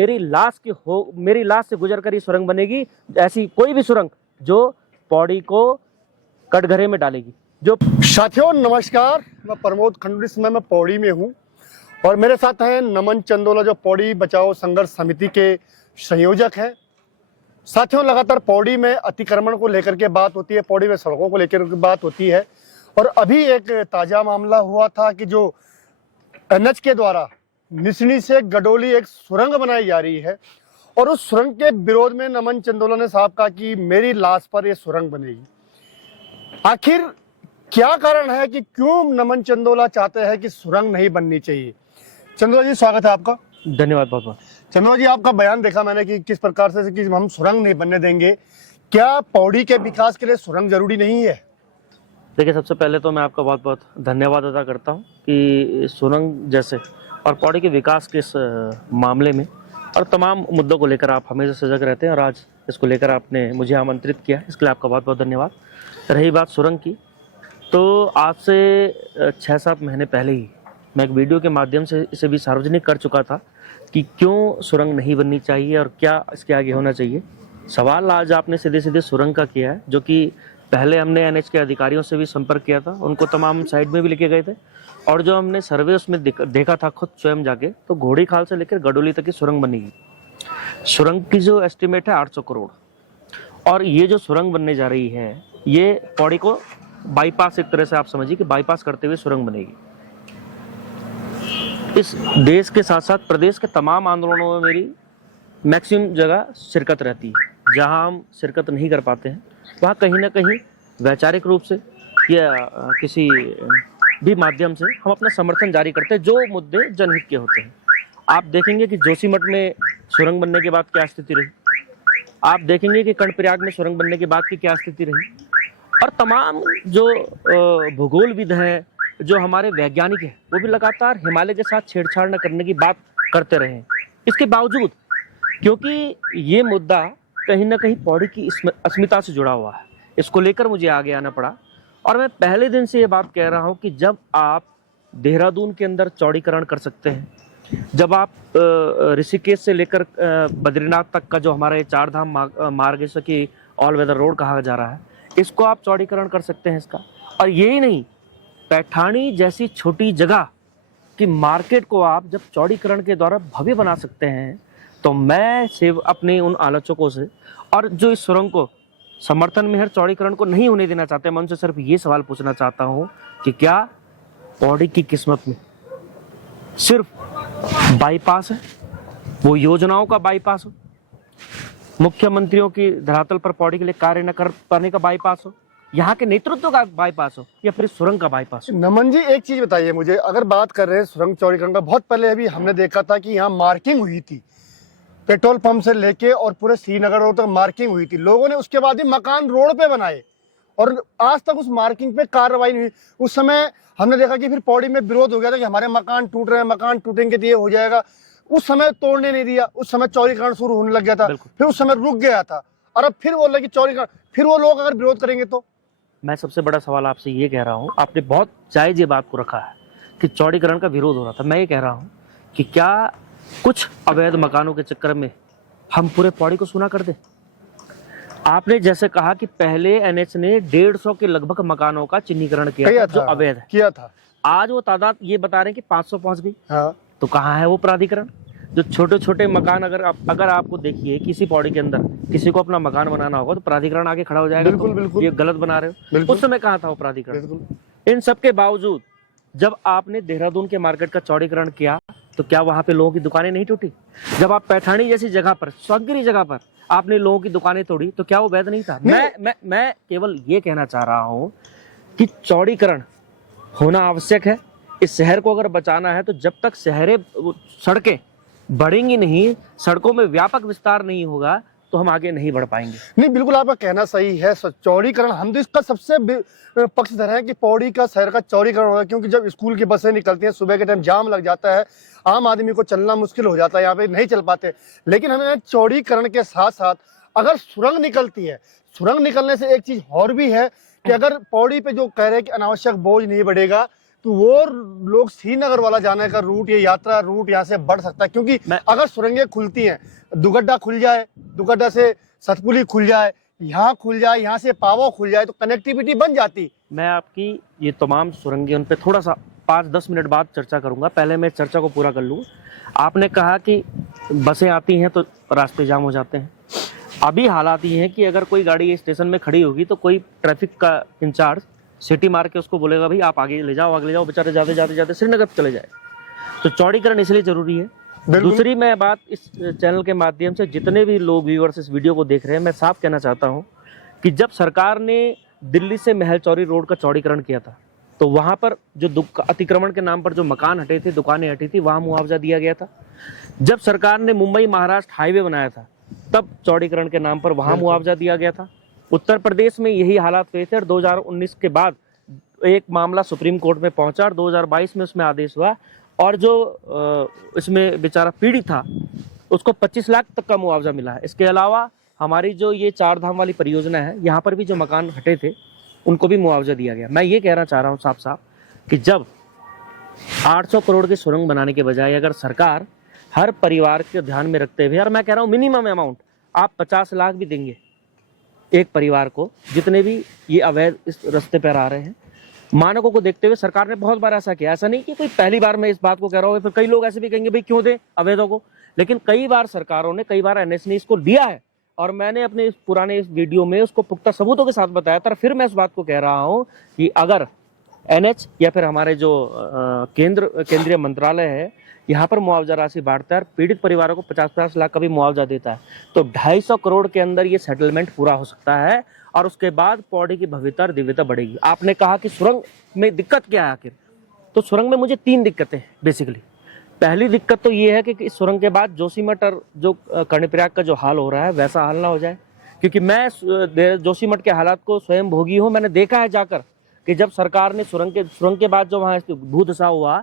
मेरी लाश से गुजर कर ही सुरंग बनेगी। ऐसी कोई भी सुरंग जो पौड़ी को कटघरे में डालेगी। जो साथियों नमस्कार, मैं प्रमोद खंडूरी, इस समय मैं पौड़ी में हूँ और मेरे साथ हैं नमन चंदोला जो पौड़ी बचाओ संघर्ष समिति के संयोजक हैं। साथियों लगातार पौड़ी में अतिक्रमण को लेकर के बात होती है, पौड़ी में सड़कों को लेकर के बात होती है और अभी एक ताज़ा मामला हुआ था कि जो एनएच के द्वारा निसनी से गडोली एक सुरंग बनाई जा रही है और उस सुरंग के विरोध में नमन चंदोला ने साफ कहा कि मेरी लाश पर यह सुरंग बनेगी। आखिर क्या कारण है कि क्यों नमन चंदोला चाहते हैं कि सुरंग नहीं बननी चाहिए? चंदोला जी स्वागत है आपका। धन्यवाद बहुत बहुत। चंदोला जी आपका बयान देखा मैंने कि किस प्रकार से कि हम सुरंग नहीं बनने देंगे। क्या पौड़ी के विकास के लिए सुरंग जरूरी नहीं है? देखिए, सबसे पहले तो मैं आपका बहुत बहुत धन्यवाद अदा करता हूं कि सुरंग जैसे और पौड़ी के विकास के इस मामले में और तमाम मुद्दों को लेकर आप हमेशा सजग रहते हैं और आज इसको लेकर आपने मुझे आमंत्रित किया, इसके लिए आपका बहुत बहुत धन्यवाद। रही बात सुरंग की, तो आज से 6-7 महीने पहले ही मैं एक वीडियो के माध्यम से इसे भी सार्वजनिक कर चुका था कि क्यों सुरंग नहीं बननी चाहिए और क्या इसके आगे होना चाहिए। सवाल आज आपने सीधे सीधे सुरंग का किया है, जो कि पहले हमने एनएच के अधिकारियों से भी संपर्क किया था, उनको तमाम साइड में भी लेके गए थे और जो हमने सर्वे उसमें देखा था खुद स्वयं जाके, तो घोड़ी खाल से लेकर गडोली तक की सुरंग बनेगी। सुरंग की जो एस्टिमेट है 800 करोड़ और ये जो सुरंग बनने जा रही है ये पौड़ी को बाईपास, एक तरह से आप समझिए कि बाईपास करते हुए सुरंग बनेगी। इस देश के साथ साथ प्रदेश के तमाम आंदोलनों में मेरी मैक्सिमम जगह शिरकत रहती है। जहां हम शिरकत नहीं कर पाते हैं वहाँ कहीं ना कहीं वैचारिक रूप से या किसी भी माध्यम से हम अपना समर्थन जारी करते हैं जो मुद्दे जनहित के होते हैं। आप देखेंगे कि जोशीमठ में सुरंग बनने के बाद क्या स्थिति रही, आप देखेंगे कि कर्णप्रयाग में सुरंग बनने के बाद की क्या स्थिति रही और तमाम जो भूगोलविद हैं, जो हमारे वैज्ञानिक हैं, वो भी लगातार हिमालय के साथ छेड़छाड़ न करने की बात करते रहे। इसके बावजूद, क्योंकि ये मुद्दा कहीं ना कहीं पौड़ी की अस्मिता से जुड़ा हुआ है, इसको लेकर मुझे आगे आना पड़ा और मैं पहले दिन से ये बात कह रहा हूँ कि जब आप देहरादून के अंदर चौड़ीकरण कर सकते हैं, जब आप ऋषिकेश से लेकर बद्रीनाथ तक का जो हमारा ये 4 धाम मार्ग जैसा कि ऑल वेदर रोड कहा जा रहा है, इसको आप चौड़ीकरण कर सकते हैं इसका। और यही नहीं, पैठानी जैसी छोटी जगह की मार्केट को आप जब चौड़ीकरण के द्वारा भव्य बना सकते हैं, तो मैं सिर्फ अपने उन आलोचकों से और जो इस सुरंग को समर्थन में हर चौड़ीकरण को नहीं होने देना चाहते, मैं उनसे सिर्फ ये सवाल पूछना चाहता हूं कि क्या पौड़ी की किस्मत में सिर्फ बाईपास है, वो योजनाओं का बाईपास हो, मुख्यमंत्रियों की धरातल पर पौड़ी के लिए कार्य न कर पाने का बाईपास हो, यहाँ के नेतृत्व का बाईपास हो, या फिर सुरंग का बाईपास हो? नमन जी एक चीज बताइए मुझे, अगर बात कर रहे हैं सुरंग चौड़ीकरण का, बहुत पहले अभी हमने देखा था कि यहाँ मार्किंग हुई थी, पेट्रोल पंप से लेके और पूरे श्रीनगर रोड तक मार्किंग हुई थी। लोगों ने उसके बाद ही मकान रोड पे बनाए और आज तक उस मार्किंग पे कार्रवाई नहीं हुई। उस समय हमने देखा कि फिर पौड़ी में विरोध हो गया था कि हमारे मकान टूट रहे हैं, मकान टूटेंगे तो ये हो जाएगा। उस समय तोड़ने नहीं दिया, उस समय चौड़ीकरण शुरू होने लग गया था, फिर उस समय रुक गया था और अब फिर बोल रहे कि चौड़ीकरण, फिर वो लोग अगर विरोध करेंगे तो? मैं सबसे बड़ा सवाल आपसे ये कह रहा हूँ, आपने बहुत जायज ये बात को रखा है कि चौड़ीकरण का विरोध हो रहा था। मैं ये कह रहा हूँ कि क्या कुछ अवैध मकानों के चक्कर में हम पूरे पौड़ी को सुना कर दें? आपने जैसे कहा कि पहले एनएच ने 150 के लगभग मकानों का चिन्हीकरण किया था जो अवैध है, किया था। आज वो तादाद ये बता रहे हैं कि 500 पहुंच गई। हाँ। तो कहाँ है वो प्राधिकरण? जो छोटे छोटे मकान अगर आपको देखिए किसी पौड़ी के अंदर किसी को अपना मकान बनाना होगा तो प्राधिकरण आगे खड़ा हो जाएगा। बिल्कुल, बिल्कुल। ये गलत बना रहे हो। उस समय कहाँ था वो प्राधिकरण? इन सब के बावजूद जब आपने देहरादून के मार्केट का चौड़ीकरण किया तो क्या वहां पे लोगों की दुकानें नहीं टूटी? जब आप पैठानी जैसी जगह पर, स्वग्री जगह पर आपने लोगों की दुकानें तोड़ी तो क्या वो वैध नहीं था? मैं केवल ये कहना चाह रहा हूं कि चौड़ीकरण होना आवश्यक है। इस शहर को अगर बचाना है तो जब तक सड़कें बढ़ेंगी नहीं, सड़कों में व्यापक विस्तार नहीं होगा, तो हम आगे नहीं बढ़ पाएंगे। नहीं, बिल्कुल आपका कहना सही है। चौड़ीकरण हम तो इसका सबसे पक्षधर है कि पौड़ी का शहर का चौड़ीकरण होगा, क्योंकि जब स्कूल की बसें निकलती हैं सुबह के टाइम जाम लग जाता है, आम आदमी को चलना मुश्किल हो जाता है, यहाँ पे नहीं चल पाते। लेकिन हमें चौड़ीकरण के साथ साथ अगर सुरंग निकलती है, सुरंग निकलने से एक चीज और भी है कि अगर पौड़ी पे जो कह रहे हैं कि अनावश्यक बोझ नहीं बढ़ेगा, तो वो लोग श्रीनगर वाला जाने का रूट, ये यात्रा रूट यहाँ से बढ़ सकता है, क्योंकि अगर सुरंगें खुलती हैं, दुगड्डा खुल जाए, दुगड्डा से सतपुली खुल जाए, यहाँ खुल जाए, यहाँ से पावो खुल जाए, तो कनेक्टिविटी बन जाती। मैं आपकी ये तमाम सुरंगें उन पे थोड़ा सा 5-10 मिनट बाद चर्चा करूंगा, पहले मैं चर्चा को पूरा कर लूँ। आपने कहा कि बसें आती हैं तो रास्ते जाम हो जाते हैं। अभी हालात ये हैं कि अगर कोई गाड़ी स्टेशन में खड़ी होगी तो कोई ट्रैफिक का इंचार्ज सिटी मार के उसको बोलेगा भाई आप आगे ले जाओ, आगे ले जाओ, बेचारे जाते जाते जाते श्रीनगर चले जाए। तो चौड़ीकरण इसलिए जरूरी है। दूसरी मैं बात इस चैनल के माध्यम से जितने भी लोग व्यूअर्स इस वीडियो को देख रहे हैं, मैं साफ कहना चाहता हूँ कि जब सरकार ने दिल्ली से महल चौरी रोड का चौड़ीकरण किया था तो वहाँ पर जो अतिक्रमण के नाम पर जो मकान हटे थे, दुकानें हटी थी, वहाँ मुआवजा दिया गया था। जब सरकार ने मुंबई महाराष्ट्र हाईवे बनाया था तब चौड़ीकरण के नाम पर वहाँ मुआवजा दिया गया था। उत्तर प्रदेश में यही हालात हुए थे और 2019 के बाद एक मामला सुप्रीम कोर्ट में पहुंचा और 2022 में उसमें आदेश हुआ और जो इसमें बेचारा पीड़ित था उसको 25 लाख तक का मुआवजा मिला है। इसके अलावा हमारी जो ये 4 धाम वाली परियोजना है, यहाँ पर भी जो मकान हटे थे उनको भी मुआवजा दिया गया। मैं ये कहना चाह रहा हूँ साफ साफ कि जब 800 करोड़ की सुरंग बनाने के बजाय अगर सरकार हर परिवार के ध्यान में रखते हुए, और मैं कह रहा हूँ मिनिमम अमाउंट आप 50 लाख भी देंगे एक परिवार को, जितने भी ये अवैध इस रास्ते पर आ रहे हैं, मानकों को देखते हुए सरकार ने बहुत बार ऐसा किया। ऐसा नहीं कि कोई पहली बार मैं इस बात को कह रहा हूँ, फिर कई लोग ऐसे भी कहेंगे भाई क्यों दे अवैधों को, लेकिन कई बार सरकारों ने, कई बार एनएच ने इसको दिया है और मैंने अपने इस पुराने इस वीडियो में उसको पुख्ता सबूतों के साथ बताया था। फिर मैं इस बात को कह रहा हूँ कि अगर एनएच या फिर हमारे जो केंद्रीय मंत्रालय है यहाँ पर मुआवजा राशि बांटता है और पीड़ित परिवारों को 50-50 लाख का भी मुआवजा देता है तो 250 करोड़ के अंदर ये सेटलमेंट पूरा हो सकता है और उसके बाद पौड़ी की भव्यता और दिव्यता बढ़ेगी। आपने कहा कि सुरंग में दिक्कत क्या है आखिर, तो सुरंग में मुझे 3 दिक्कतें हैं बेसिकली। पहली दिक्कत तो ये है कि इस सुरंग के बाद जोशीमठ और जो कर्णप्रयाग का जो हाल हो रहा है वैसा हाल ना हो जाए, क्योंकि मैं जोशीमठ के हालात को स्वयं भोगी हूँ। मैंने देखा है जाकर कि जब सरकार ने सुरंग के बाद जो वहाँ भूधसा हुआ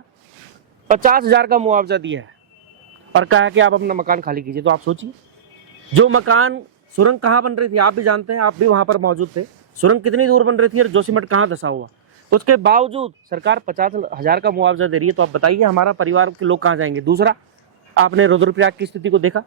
50,000 का मुआवजा दिया है और कहा है कि आप अपना मकान खाली कीजिए। तो आप सोचिए जो मकान, सुरंग कहाँ बन रही थी आप भी जानते हैं, आप भी वहां पर मौजूद थे, सुरंग कितनी दूर बन रही थी और जोशीमठ कहाँ धसा हुआ, उसके बावजूद सरकार 50,000 का मुआवजा दे रही है। तो आप बताइए हमारा परिवार के लोग कहाँ जाएंगे। दूसरा, आपने रुद्रप्रयाग की स्थिति को देखा,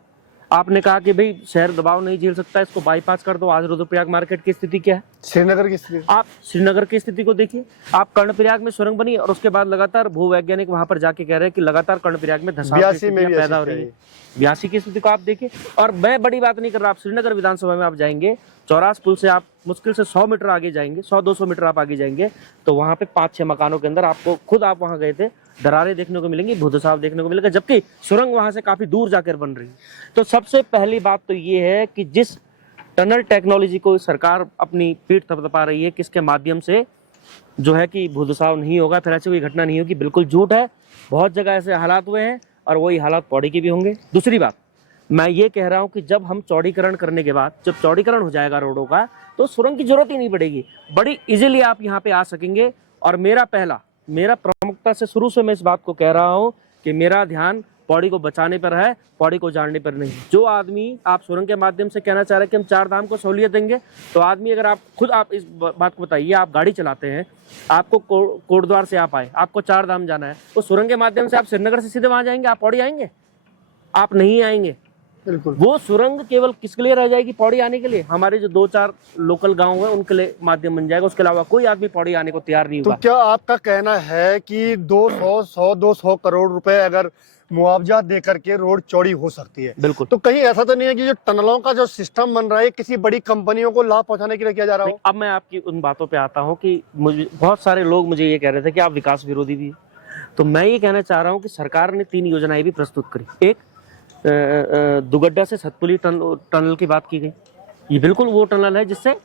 आपने कहा कि भाई शहर दबाव नहीं झेल सकता, इसको बाईपास कर दो। आज रुद्रप्रयाग मार्केट की स्थिति क्या है, श्रीनगर की स्थिति, आप श्रीनगर की स्थिति को देखिए। आप कर्णप्रयाग में सुरंग बनी और उसके बाद लगातार भूवैज्ञानिक वहां पर जाके कह रहे हैं कि लगातार कर्णप्रयाग में धंसाव की स्थितियां पैदा हो रही है। 82 की स्थिति को आप देखिए। और मैं बड़ी बात नहीं कर रहा, आप श्रीनगर विधानसभा में आप जाएंगे, चौरास पुल से आप मुश्किल से 100 मीटर आगे जाएंगे, 100-200 मीटर आप आगे जाएंगे तो वहां पे 5-6 मकानों के अंदर आपको, खुद आप वहां गए थे, दरारें देखने को मिलेंगी, भूधसाव देखने को मिलेगा, जबकि सुरंग वहां से काफी दूर जाकर बन रही है। तो सबसे पहली बात तो ये है कि जिस टनल टेक्नोलॉजी को सरकार अपनी पीठ थपथपा रही है, किसके माध्यम से जो है कि भूधसाव नहीं होगा, फिर ऐसी कोई घटना नहीं होगी, बिल्कुल झूठ है। बहुत जगह ऐसे हालात हुए हैं और वही हालात पौड़ी के भी होंगे। दूसरी बात, मैं ये कह रहा हूं कि जब हम चौड़ीकरण करने के बाद, जब चौड़ीकरण हो जाएगा रोडों का, तो सुरंग की जरूरत ही नहीं पड़ेगी, बड़ी इजीली आप यहाँ पे आ सकेंगे। और मेरा प्रमुखता से शुरू से मैं इस बात को कह रहा हूँ कि मेरा ध्यान पौड़ी को बचाने पर है, पौड़ी को जानने पर नहीं। जो आदमी, आप सुरंग के माध्यम से कहना चाह रहे हैं कि हम 4 धाम को सहूलियत देंगे, तो आदमी, अगर आप खुद आप इस बात को बताइए, आप गाड़ी चलाते हैं, आपको कोटद्वार से आप आए, आपको 4 धाम जाना है, तो सुरंग के माध्यम से आप श्रीनगर से सीधे वहां जाएंगे, आप पौड़ी आएंगे? आप नहीं आएंगे। बिल्कुल। वो सुरंग केवल किसके लिए रह जाएगी? पौड़ी आने के लिए। हमारे जो 2-4 लोकल गांव है उनके लिए माध्यम बन जाएगा, उसके अलावा कोई आदमी पौड़ी आने को तैयार नहीं होगा। तो क्या आपका कहना है कि 200 करोड़ रुपए अगर मुआवजा दे करके रोड चौड़ी हो सकती है? बिल्कुल। तो कहीं ऐसा तो नहीं है कि जो टनलों का जो सिस्टम बन रहा है किसी बड़ी कंपनियों को लाभ पहुंचाने के लिए किया जा रहा हो? अब मैं आपकी उन बातों पे आता हूँ कि मुझे बहुत सारे लोग मुझे ये कह रहे थे कि आप विकास विरोधी भी, तो मैं ये कहना चाह रहा हूँ कि सरकार ने 3 योजनाएं भी प्रस्तुत करी। एक, दुगड्डा से सतपुली टनल की बात की गई। ये बिल्कुल वो टनल है जिससे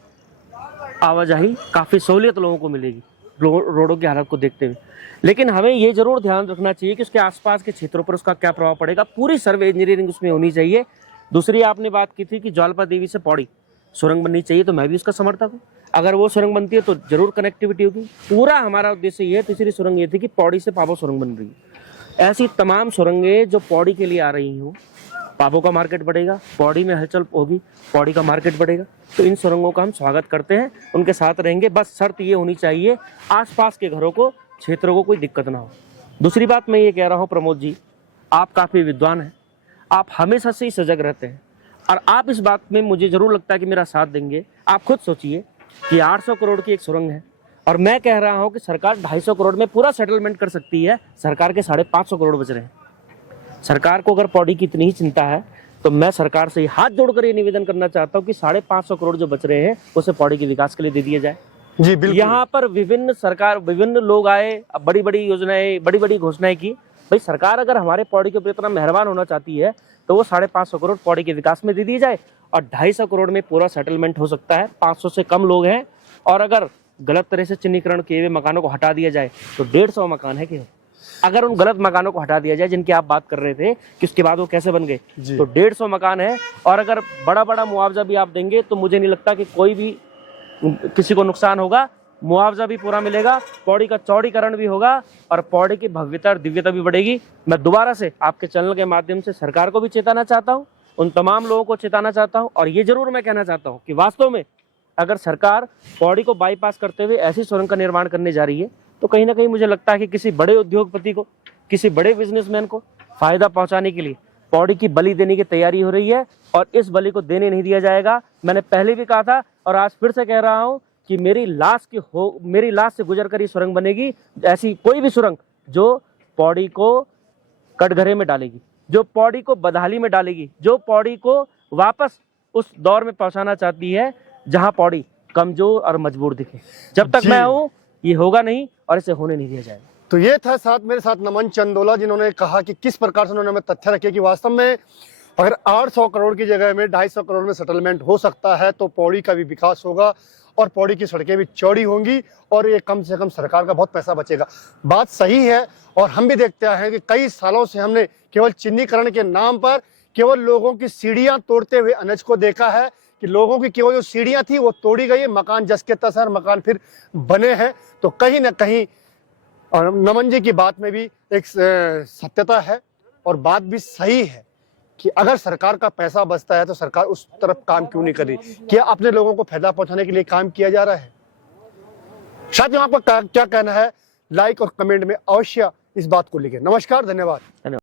आवाजाही काफी सहूलियत लोगों को मिलेगी रोडों की हालत को देखते हुए। लेकिन हमें ये जरूर ध्यान रखना चाहिए कि उसके आसपास के क्षेत्रों पर उसका क्या प्रभाव पड़ेगा, पूरी सर्वे इंजीनियरिंग उसमें होनी चाहिए। दूसरी, आपने बात की थी कि ज्वालपा देवी से पौड़ी सुरंग बननी चाहिए, तो मैं भी उसका समर्थक हूँ। अगर वो सुरंग बनती है तो जरूर कनेक्टिविटी होगी। पूरा हमारा उद्देश्य ये है। तीसरी सुरंग ये थी कि पौड़ी से पाबो सुरंग बन रही है। ऐसी तमाम सुरंगें जो पौड़ी के लिए आ रही हूँ, पाबो का मार्केट बढ़ेगा, पौड़ी में हलचल होगी, पौड़ी का मार्केट बढ़ेगा। तो इन सुरंगों का हम स्वागत करते हैं, उनके साथ रहेंगे। बस शर्त ये होनी चाहिए आसपास के घरों को क्षेत्रों को कोई दिक्कत ना हो। दूसरी बात मैं ये कह रहा हूँ प्रमोद जी, आप काफ़ी विद्वान हैं, आप हमेशा से ही सजग रहते हैं और आप इस बात में मुझे जरूर लगता है कि मेरा साथ देंगे। आप खुद सोचिए कि 800 करोड़ की एक सुरंग है और मैं कह रहा हूँ कि सरकार 250 करोड़ में पूरा सेटलमेंट कर सकती है, सरकार के 550 करोड़ बच रहे हैं। सरकार को अगर पौड़ी की इतनी ही चिंता है तो मैं सरकार से हाथ जोड़कर ये निवेदन करना चाहता हूँ कि 550 करोड़ जो बच रहे हैं उसे पौड़ी के विकास के लिए दे दिया जाए। जी बिल्कुल। यहाँ पर विभिन्न लोग आए, बड़ी बड़ी योजनाएं, बड़ी बड़ी घोषणाएं की। भाई सरकार अगर हमारे पौड़ी के प्रति इतना मेहरबान होना चाहती है तो वो 550 करोड़ पौड़ी के विकास में दे दी जाए और 250 करोड़ में पूरा सेटलमेंट हो सकता है। 500 से कम लोग हैं और अगर गलत तरह से चिन्हीकरण किए हुए मकानों को हटा दिया जाए तो 150 मकान है कि अगर उन गलत मकानों को हटा दिया जाए जिनकी आप बात कर रहे थे कि उसके बाद वो कैसे बन गए, तो 150 मकान है। और अगर बड़ा बड़ा मुआवजा भी आप देंगे तो मुझे नहीं लगता कि कोई भी किसी को नुकसान होगा। मुआवजा भी पूरा मिलेगा, पौड़ी का चौड़ीकरण भी होगा और पौड़ी की भव्यता और दिव्यता भी बढ़ेगी। मैं दोबारा से आपके चैनल के माध्यम से सरकार को भी चेताना चाहता हूँ, उन तमाम लोगों को चेताना चाहता हूँ और ये जरूर मैं कहना चाहता हूँ कि वास्तव में अगर सरकार पौड़ी को बाईपास करते हुए ऐसी सुरंग का निर्माण करने जा रही है तो कहीं ना कहीं मुझे लगता है कि किसी बड़े उद्योगपति को, किसी बड़े बिजनेसमैन को फायदा पहुंचाने के लिए पौड़ी की बलि देने की तैयारी हो रही है और इस बलि को देने नहीं दिया जाएगा। मैंने पहले भी कहा था और आज फिर से कह रहा हूं कि मेरी लाश से गुजर कर ये सुरंग बनेगी। ऐसी कोई भी सुरंग जो पौड़ी को कटघरे में डालेगी, जो पौड़ी को बदहाली में डालेगी, जो पौड़ी को वापस उस दौर में पहुंचाना चाहती है जहां पौड़ी कमजोर और मजबूर दिखे, जब तक मैं हूं ये होगा नहीं और इसे होने नहीं दिया जाएगा। तो ये था मेरे साथ नमन चंदोला, जिन्होंने कहा कि किस प्रकार से उन्होंने हमें तथ्य रखे कि वास्तव में अगर 800 करोड़ की जगह में 250 करोड़ में सेटलमेंट हो सकता है तो पौड़ी का भी विकास होगा और पौड़ी की सड़कें भी चौड़ी होंगी और ये कम से कम सरकार का बहुत पैसा बचेगा। बात सही है और हम भी देखते हैं कि कई सालों से हमने केवल चिन्हीकरण के नाम पर केवल लोगों की सीढ़ियां तोड़ते हुए अनज को देखा है कि लोगों की केवल जो सीढ़ियां थी वो तोड़ी गई, मकान जस के तस मकान फिर बने हैं। तो कहीं ना कहीं और नमन जी की बात में भी एक सत्यता है और बात भी सही है कि अगर सरकार का पैसा बचता है तो सरकार उस तरफ काम क्यों नहीं कर रही? क्या अपने लोगों को फायदा पहुंचाने के लिए काम किया जा रहा है? साथियों, आपका क्या कहना है? लाइक और कमेंट में अवश्य इस बात को लिखें। नमस्कार, धन्यवाद।